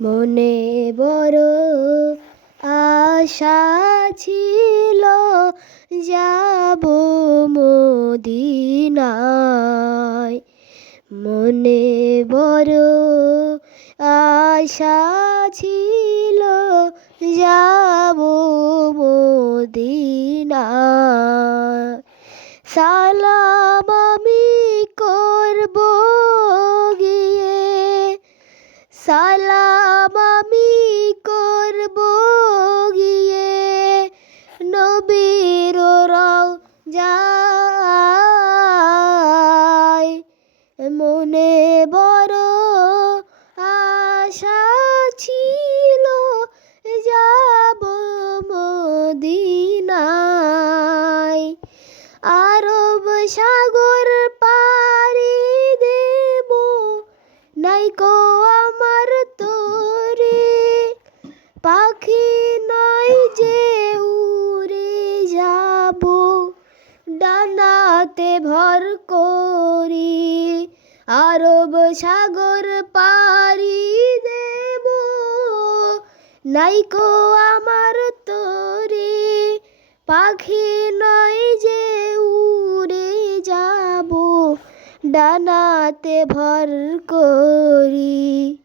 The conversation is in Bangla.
মনে বড় আশা ছিল যাব মদিনায়। মনে বড় আশা ছিল যাব মদিনায়। সালাম আমি করব গিয়ে, সালাম আমি করব গিয়ে নবীর রওজায়। মনে বড় আশা ছিল যাব মদিনায়। আরব সাগর পাড়ি দেব, নাইকো আমার তরে, পাখি নয় যে উড়ে যাব ডানাতে ভর করি। আরব সাগর পাড়ি দেব, নাইকো আমার তরে, পাখি নয় যে উড়ে যাব ডানাতে ভর করি।